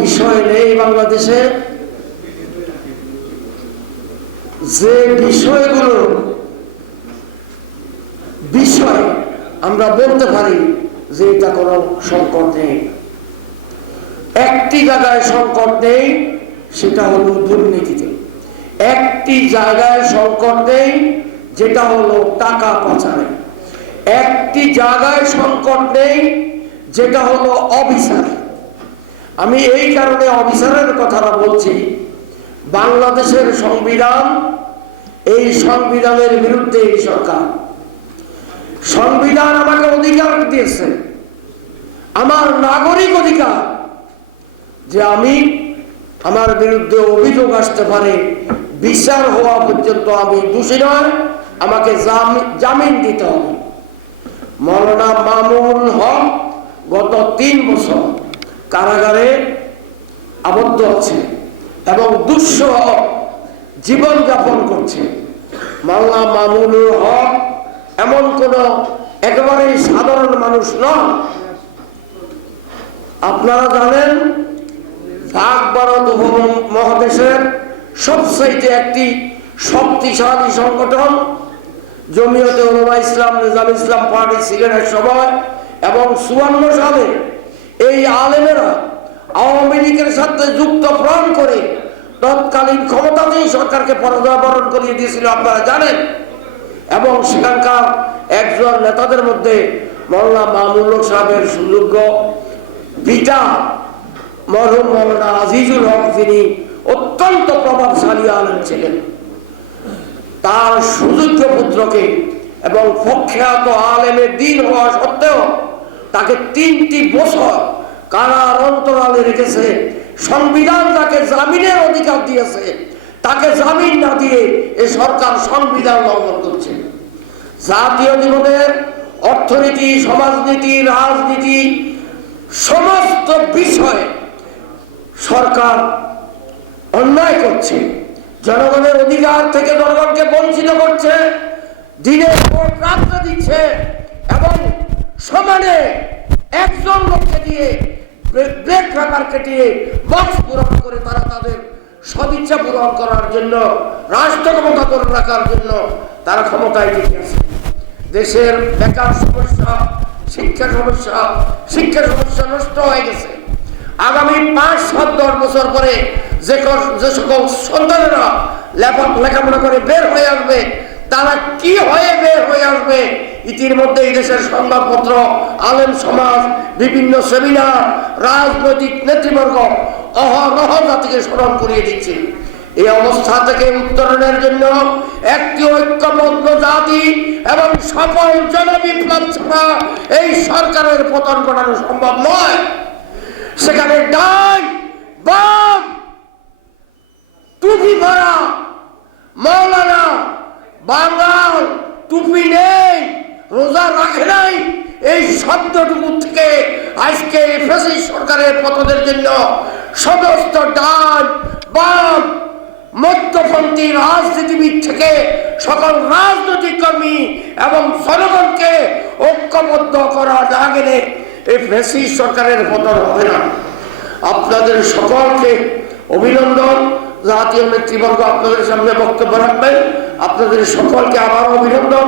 বিষয় নেই বাংলাদেশে যে বিষয়গুলো বিষয় আমরা বলতে পারি যে এটা কোনো সংকট নেই। একটি জায়গায় সংকট নেই, সেটা হলো দুর্নীতিতে। একটি জায়গায় সংকট নেই, যেটা হলো টাকা পাচারে। একটি জায়গায় সংকট নেই, যেটা হলো অবিচার। আমি এই কারণে অবিচারের কথাটা বলছি, বাংলাদেশের সংবিধান, এই সংবিধানের বিরুদ্ধে এই সরকার। সংবিধান আমাকে অধিকার দিয়েছে, আমার নাগরিক অধিকার, যে আমি আমার বিরুদ্ধে অভিযোগ আসতে পারে, বিচার হওয়া পর্যন্ত আমি দোষী নয়, আমাকে জামিন দিতে হবে। মওলানা মামুনুল হক গত 3 বছর কারাগারে আবদ্ধ আছে এবং দুঃসহ জীবন যাপন করছে। মওলানা মামুনুল হক এমন কোন একেবারেই সাধারণ মানুষ নয়। আপনারা জানেন, ভারত উপমহাদেশের সবচেয়ে একটি শক্তিশালী সংগঠন জমিয়তে উলামা ইসলাম, নিজাম ইসলাম পার্টি সিলেটের সময় এবং 54 সালে এই আলেমেরা আওয়ামী লীগের সাথে যুক্ত প্রাণ করে তৎকালীন ক্ষমতাতেই সরকারকে পরাজয় বরণ করিয়ে দিয়েছিল, আপনারা জানেন। এবং সেখানকার একজন নেতাদের মধ্যে মওলানা মামুনুল হক সাহেবের সুযোগ্য পিতা মরহুম মওলানা আজিজুল হক, তিনি অত্যন্ত প্রভাবশালী আলেম ছিলেন। তার সুযোগ্য পুত্রকে এবং প্রখ্যাত আলেমের দিন হওয়া সত্ত্বেও তাকে 3টি বছর কারার অন্তরালে রেখেছে। সংবিধান তাকে জামিনের অধিকার দিয়েছে, তাকে জামিন না দিয়ে এ সরকার সংবিধান লঙ্ঘন করছে। জাতীয় জীবনের অর্থনীতি, সমাজনীতি, রাজনীতি সমস্ত বিষয়ে সরকার অন্যায় করছে, জনগণের অধিকার থেকে জনগণকে বঞ্চিত করছে, দিনের পর রাত্রে দিচ্ছে এবং সমানে একজন লোককে দিয়ে ব্রেক রাখার কেটিয়ে বক্স পূরণ করে তারা তাদের সদিচ্ছা পূরণ করার জন্য, রাষ্ট্র ক্ষমতা ধরে রাখার জন্য তারা ক্ষমতায় টিকে আছে। দেশের বেকার সমস্যা, শিক্ষা সমস্যা নষ্ট হয়ে গেছে। আগামী 5-7-10 বছর পরে যে সকল সন্তানেরা লেখাপড়া করে বের হয়ে আসবে, তারা কি হয়ে বের হয়ে আসবে ইতিমধ্যে এই দেশের সংবাদপত্র, আলেম সমাজ, বিভিন্ন সেমিনার, রাজনৈতিক নেতৃবর্গ অহরহ জাতিকে স্মরণ করিয়ে দিচ্ছে। এই অবস্থা থেকে উত্তরণের জন্য একটি ঐক্যবদ্ধ জাতি এবং সফল জনবিপ্লব ছাড়া এই সরকারের পতন ঘটানো সম্ভব নয়। সেখানে ডান বাম টুপি পরা মওলানা বাঙাল টুপি নেই, রোজা রাখে নাই, এই শব্দটুকু থেকে আজকে ফ্যাসিস্ট সরকারের পতনের জন্য সমস্ত ডান বাম মধ্যপন্থী রাজনীতিবিদ থেকে সকল রাজনৈতিক কর্মী এবং জনগণকে ঐক্যবদ্ধ করা না গেলে এই ফ্যাসিস্ট সরকারের পতন হবে না। আপনাদের সকলকে অভিনন্দন। জাতীয় নেতৃবর্গ আপনাদের সামনে বক্তব্য রাখবেন, আপনাদের সকলকে আবার অভিনন্দন।